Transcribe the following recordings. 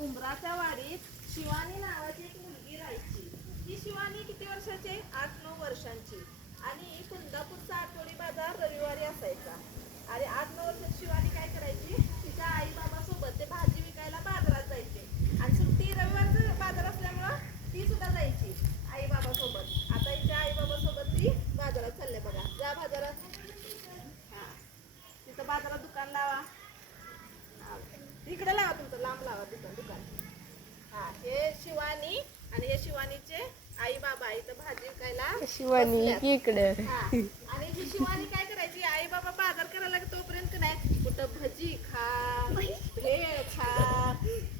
उंबराच्या वाडीत शिवानी नावाची एक मुलगी राहायची. ती शिवानी किती वर्षाची? आहे? आठ नऊ वर्षांची. आणि कुंदापूरचा आठवडी बाजार रविवारी असायचा. आणि आठ नऊ वर्षात शिवानी काय करायची? तिच्या आई बाबा सोबत ते भाजी विकायला बाजारात जायचे. आणि सुट्टी रविवारचं बाजार असल्यामुळं ती सुद्धा जायची आई बाबा सोबत आता हिच्या आई बाबा सोबत ती बाजारात चालले बघा. ज्या बाजारात. हा. तिथं बाजारात दुकान लावा. इकडे लावा तुमचं लांब लावा दुकान दुकान हा हे शिवानी आणि हे शिवानीचे आई बाबा इथं भाजी विकायला शिवानी. इकडं हा. आणि ही शिवानी काय करायची आई बाबा बाजार करायला लागले तोपर्यंत नाही कुठं भजी खा भेळ खा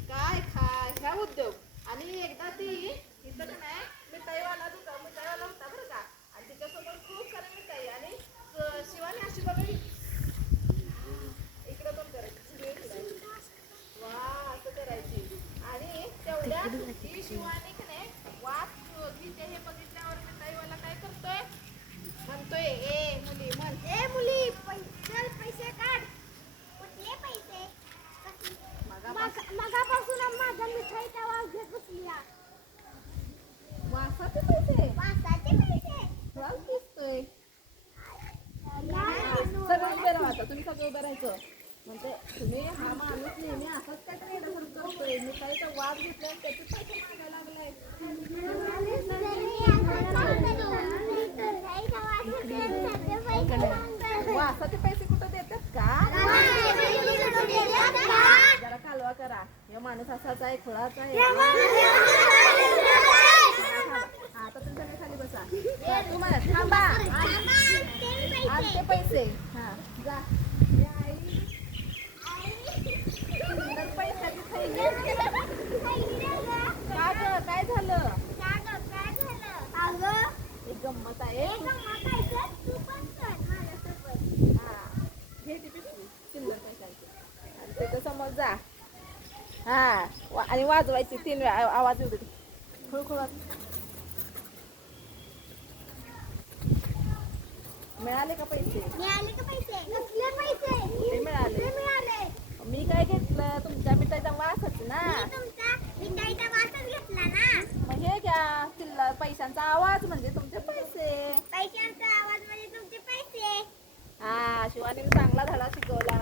काय खा ह्या उद्योग आणि एकदा ती इथं का नाही मिठाईवाला दुकान मिठाईवाला होता बरं का आणि तिच्यासमोर खूप सारे मिठाई आणि अं, शिवानी अशी बघा इकडं पण करायची वा असं करायची आणि तेवढ्यात ही शिवानी का नाही वाट घेते हे बघितल्यावर मिठाईवाला काय करतोय म्हणतोय ए मुली म्हण ए मुली पैसे पैसे काढ कुठले पैसे मगापासून मग- मगापासून माझा मिठाईचा वास घेत बसली या. वासाचे पैसे वासाचे पैसे वास दिसतोय नाही, सगळं उभे राहा आता तुम्ही सगळं उभं राहायचं. म्हणजे तुम्ही हा माणूस नेहमी असंच काहीतरी येण्यासारखं करतोय? मिठाईचा वाद घेतल्यावर त्याचे पैसे मागायला लागलाय. वासाचे पैसे कुठं देतात का? जरा कालवा करा. हे माणूस असाच आहे खुळाचा आहे. आता तुम्ही सगळे खाली बसा. तुम्हाला थांबा. पैसे. हा जा हे आई सुंदर पैशाची थैली का ग काय झालं एक गंमत आहे हा घे ती पिशवी सुंदर पैशाची आणि त्याच्या समोर जा हा आणि वाजवायची तीन वेळा आवाज येऊ दे खुळखुळ मिळाले का पैसे मिळाले का पैसे मिळाले. मिळाले मी काय घेतलं तुमच्या मिठाईचा वासच ना ना मग हे घ्या चिल्लर पैशांचा आवाज म्हणजे तुमच्या पैशांचा आवाज म्हणजे तुमचे पैसे. हा शिवानीने चांगला धडा शिकवला.